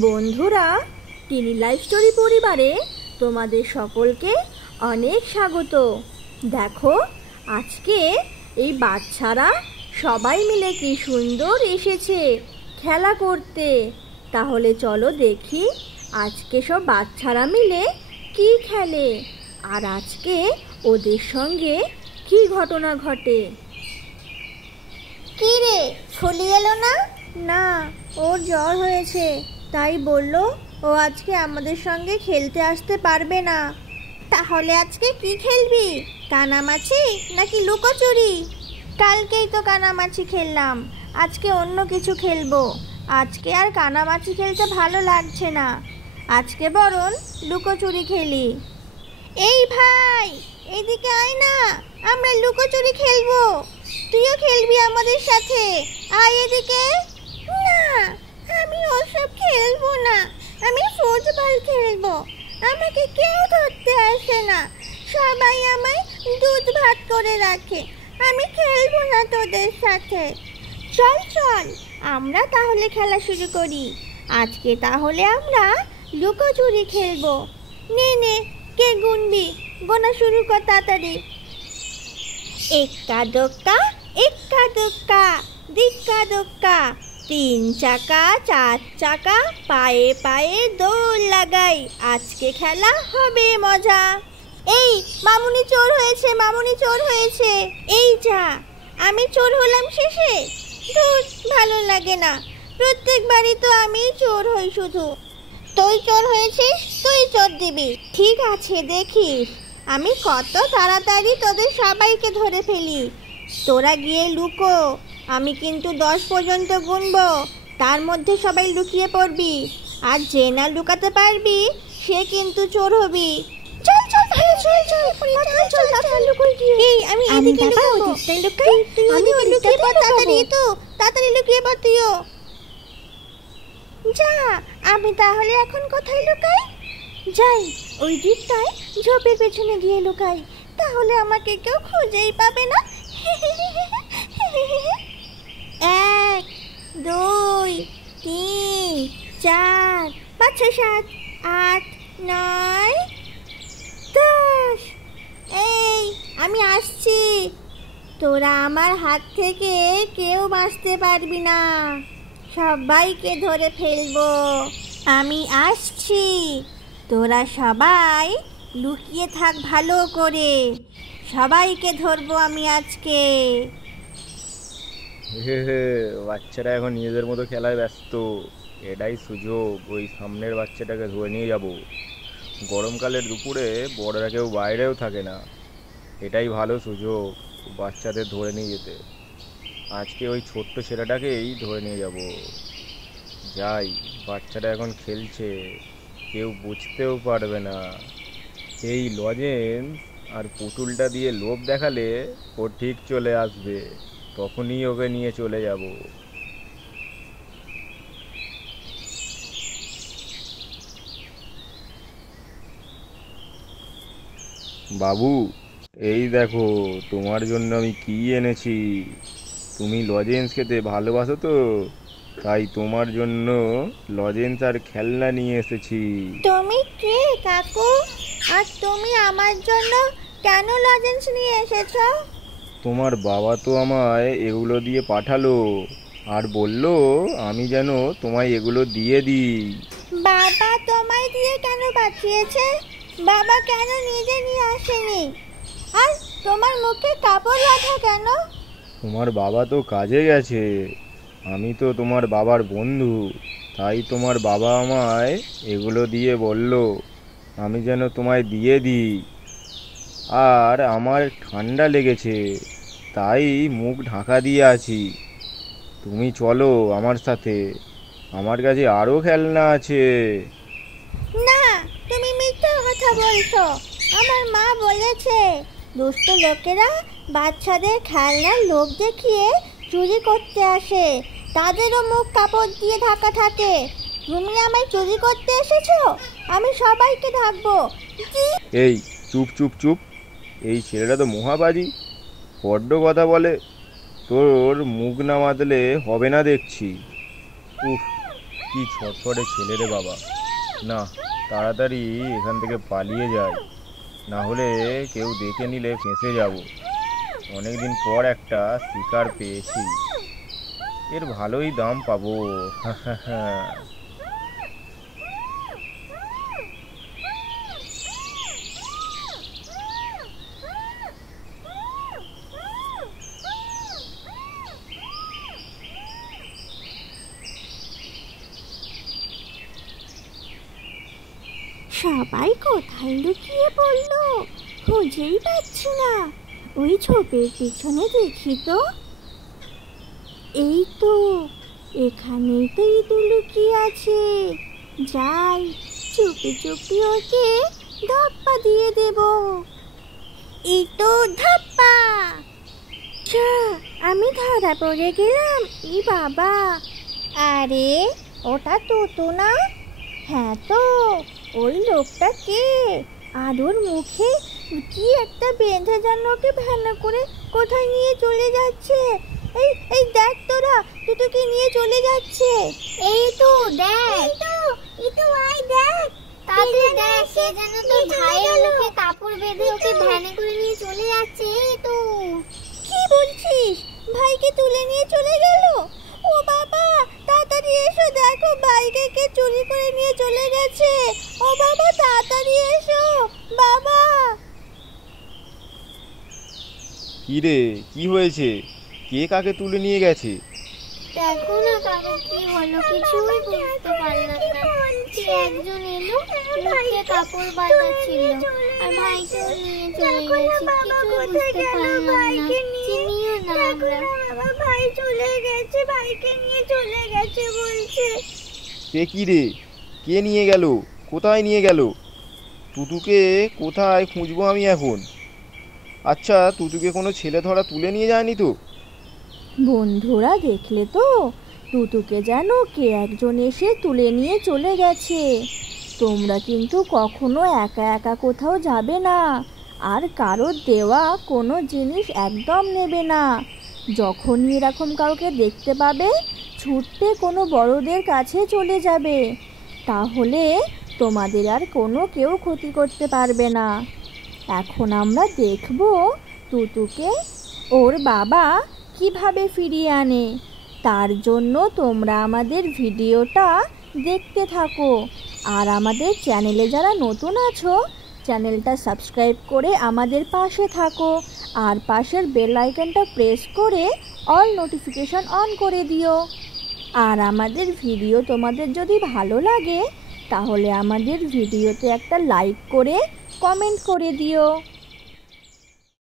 বন্ধুরা, টিনি life story পরিবারে তোমাদের সকলকে অনেক স্বাগত। দেখো, আজকে এই বাচ্চারা সবাই মিলে কি সুন্দর এসেছে খেলা করতে। তাহলে চলো দেখি আজকে সব বাচ্চারা মিলে কি খেলে, আর আজকে ওদের সঙ্গে কি ঘটনা ঘটে। কি রে, ফুলি এলো না? না, ওর জ্বর হয়েছে, তাই বলল ও আজকে আমাদের সঙ্গে খেলতে আসতে পারবে না। তাহলে আজকে কি খেলবি? কানামাছি নাকি লুকোচুরি? কালকেই তো কানামাছি খেললাম, আজকে অন্য কিছু খেলবো। আজকে আর কানামাছি খেলতে ভালো লাগছে না, আজকে বরং লুকোচুরি খেলি। এই ভাই, এদিকে আয় না, আমরা লুকোচুরি খেলবো। তুইও খেলবি আমাদের সাথে, আয় এদিকে। না, আমি ওসব খেলবো না, আমি ফুটবল খেলবো। আমাকে কেউ ধরতে আসে না, সবাই আমায় দুধ ভাত করে রাখে। আমি খেলবো না তোদের সাথে। চল চল, আমরা তাহলে খেলা শুরু করি। আজকে তাহলে আমরা লুকোচুরি খেলবো। নে নে, কে গুনবি? গোনা শুরু কর তাড়াতাড়ি। এক্কা দোক্কা, এক্কা দোক্কা, দিক্কা দোক্কা, 3 চাকা 4 চাকা, পায়ে পায়ে দৌড় লাগাই, আজকে খেলা হবে মজা। এই মামুনি চোর হয়েছে, মামুনি চোর হয়েছে। এই যা, আমি চোর হলাম শেষে। ধুর, ভালো লাগে না, প্রত্যেকবারই তো আমি চোর হই শুধু। তুই চোর হয়েছিস, তুই চোর দিবি। ঠিক আছে, দেখিস আমি কত তাড়াতাড়ি তোদের সবাইকে ধরে ফেলি। তোরা গিয়ে লুকো, আমি কিন্তু 10 পর্যন্ত গুনবো, তার মধ্যে সবাই লুকিয়ে পড়বি। আর যে না লুকাতে পারবি সে কিন্তু চোর হবি। চল চল চল চল চল তাড়াতাড়ি লুকোই গিয়ে। এই আমি এদিকে লুকাবো, তুই লুকাই, আমি লুকিয়ে পড় তাড়াতাড়ি, তো তাড়াতাড়ি লুকিয়ে পড় তুইও। যা, আমি তাহলে এখন কোথায় লুকাই? যাই, ওই দিকটায় ঝোপের পেছনে গিয়ে লুকাই, তাহলে আমাকে কেউ খুঁজেই পাবে না। 1 2 3 4 5 6 7 8 9 10। এই আমি আসছি, তোরা আমার হাত থেকে কেউ বাঁচতে পারবি না, সবাইকে ধরে ফেলবো। আমি আসছি, তোরা সবাই লুকিয়ে থাক ভালো করে, সবাইকে ধরবো আমি আজকে। বাচ্চারা এখন নিজেদের মতো খেলায় ব্যস্ত, এটাই সুযোগ ওই সামনের বাচ্চাটাকে ধরে নিয়ে যাব। গরমকালের দুপুরে বড়রা কেউ বাইরেও থাকে না, এটাই ভালো সুযোগ বাচ্চাদের ধরে নিয়ে যেতে। আজকে ওই ছোট্ট ছেলেটাকেই ধরে নিয়ে যাব। যাই, বাচ্চাটা এখন খেলছে, কেউ বুঝতেও পারবে না। এই লজেন্স আর পুতুলটা দিয়ে লোভ দেখালে ও ঠিক চলে আসবে, তখনই ওকে নিয়ে চলে যাব। বাবু, এই দেখো তোমার জন্য আমি কি এনেছি। তুমি লজেন্স খেতে ভালোবাসো তো, তাই তোমার জন্য লজেন্স আর খেলনা নিয়ে এসেছি। তুমি কে কাকু? আর তুমি আমার জন্য কেন লজেন্স নিয়ে এসেছো? তোমার বাবা তো আমায় এগুলো দিয়ে পাঠালো, আর বললো আমি যেন তোমায় এগুলো দিয়ে দিই। বাবা তোমায় দিয়ে কেন পাঠিয়েছে? বাবা কেন নিজে নিয়ে আসেনি? আর তোমার মুখে কাপড় বাঁধা কেন? তোমার বাবা তো কাজে গেছে, আমি তো তোমার বাবার বন্ধু, তাই তোমার বাবা আমায় এগুলো দিয়ে বলল আমি যেন তোমায় দিয়ে দিই। আর আমার ঠান্ডা লেগেছে, তাই মুখ ঢাকা দিয়ে আছি। তুমি চলো আমার সাথে, আমার কাছে আরও খেলনা আছে। না, তুমি মিথ্যা কথা বলছো। আমার মা বলেছে দুষ্ট লোকেরা বাচ্চাদের খেলনার লোভ দেখিয়ে চুরি করতে আসে, তাদেরও মুখ কাপড় দিয়ে ঢাকা থাকে। তুমি আমায় চুরি করতে এসেছো? আমি সবাইকে ঢাকবো। এই চুপ চুপ চুপ, এই ছেলেটা তো মহাবাজি, বড্ড কথা বলে। তোর মুখ না মাতলে হবে না দেখছি। উফ, কি ছটফটে ছেলে রে বাবা। না, তাড়াতাড়ি এখান থেকে পালিয়ে যায়, না হলে কেউ দেখে নিলে ফেঁসে যাব। অনেকদিন পর একটা শিকার পেয়েছি, এর ভালোই দাম পাবো। সবাই কোথায় লুকিয়ে পড়লো, খুঁজেই পাচ্ছি না। ওই ঝোপের পিছনে দেখি তো, এই তো এখানেই তো ইঁদুর লুকিয়ে আছে। যাই, চুপি চুপি ওকে ধাপ্পা দিয়ে দেব। ইঁদুর ধাপ্পা! যা, আমি ধরা পড়ে গেলাম। ই বাবা! আরে ওটা তো না? হ্যাঁ তো, ওই লোকটা কে? আর ওর মুখে কি একটা বেঁধে যেন ওকে ভ্যানা করে কোথায় নিয়ে চলে যাচ্ছে। এই দেখ তোরা, টুটুকে নিয়ে চলে যাচ্ছে। এই তো দেখ, এই তো আই দেখ, তাড়াতাড়ি দেখ, সে যেন তোর ভাইয়ের মুখে কাপড় বেঁধে ওকে ভ্যানে করে নিয়ে চলে যাচ্ছে। এই তো। কি বলছিস? ভাইকে তুলে নিয়ে চলে গেল? ও বাবা, তাড়াতাড়ি এসো, দেখো ভাইকে কে চুরি করে নিয়ে চলে গেছে। ও বাবা, তাড়াতাড়ি এসো বাবা। কি রে, কি হয়েছে? কে কাকে তুলে নিয়ে গেছে? দেখো না কাকা, কি হলো কিছুই বুঝতে পারলাম না। কে একজন এলো, মুখে কাপড় বাঁধা ছিল, আর ভাইকে নিয়ে চলে গেছে। কিছুই বুঝতে পারলাম না, চিনিও না আমরা। ভাই চলে গেছে, ভাইকে নিয়ে চলে গেছে বলছে। সে কি রে, কে নিয়ে গেল? কোথায় নিয়ে গেল? টুটুকে কোথায় খুঁজবো আমি এখন? আচ্ছা, টুটুকে কোনো ছেলে ধরা তুলে নিয়ে যায়নি তো? বন্ধুরা দেখলে তো, টুটুকে যেন কে একজন এসে তুলে নিয়ে চলে গেছে। তোমরা কিন্তু কখনো একা একা কোথাও যাবে না, আর কারোর দেওয়া কোনো জিনিস একদম নেবে না। যখনই এরকম কাউকে দেখতে পাবে, ছুটতে কোনো বড়দের কাছে চলে যাবে, তাহলে তোমাদের আর কোনো কেউ ক্ষতি করতে পারবে না। এখন আমরা দেখব টুটুকে ওর বাবা কিভাবে ফিরিয়ে আনে। তার জন্য তোমরা আমাদের ভিডিওটা দেখতে থাকো, আর আমাদের চ্যানেলে যারা নতুন আছো, চ্যানেলটা সাবস্ক্রাইব করে আমাদের পাশে থাকো, আর পাশের বেল আইকনটা প্রেস করে অল নোটিফিকেশন অন করে দিও। আর আমাদের ভিডিও তোমাদের যদি ভালো লাগে, তাহলে আমাদের ভিডিওতে একটা লাইক করে কমেন্ট করে দিও।